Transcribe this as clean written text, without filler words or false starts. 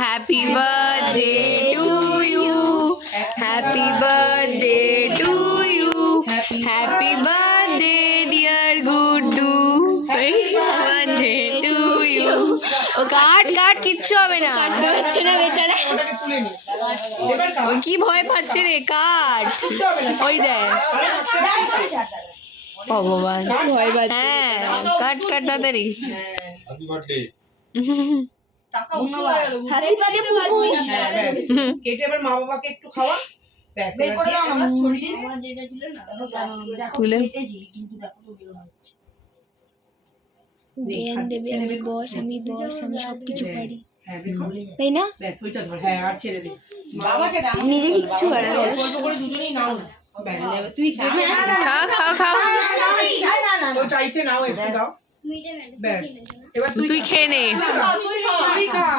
Happy birthday to you, happy birthday to you, happy birthday dear Guddu, happy birthday to you. ও cut cut, কিচ্ছু হবে না, কাটতে পারছে না বেচারা। ও কি ভয় পাচ্ছে রে, কাট। ওই দেখ ভগবান, ভয় পাচ্ছে। হ্যাঁ কাট কাট তাড়াতাড়ি। Happy birthday. Happy birthday পুপু। কেটে এবার মা বাবাকে একটু খাওয়া। বের করে দাও না ছড়িয়ে। আমার যেটা ছিল না দেখো তুলে কেটেছি কিন্তু দেখো তো বের হচ্ছে। জ্ঞান দেবে, আমি বস, আমি বস, আমি সবকিছু পারি, হ্যাঁ দেখো। তাই না? ব্যাস ওইটা ধর। হ্যাঁ আর ছেড়ে দে। বাবাকে দাও। নিজে কিচ্ছু পারে না। অল্প অল্প করে দুজনেই নাও না। তুই খা। খাও খাও খাও, ও চাইছে নাও একটু দাও। ব্যাস এবার তুই খেয়ে নে। তুই খা।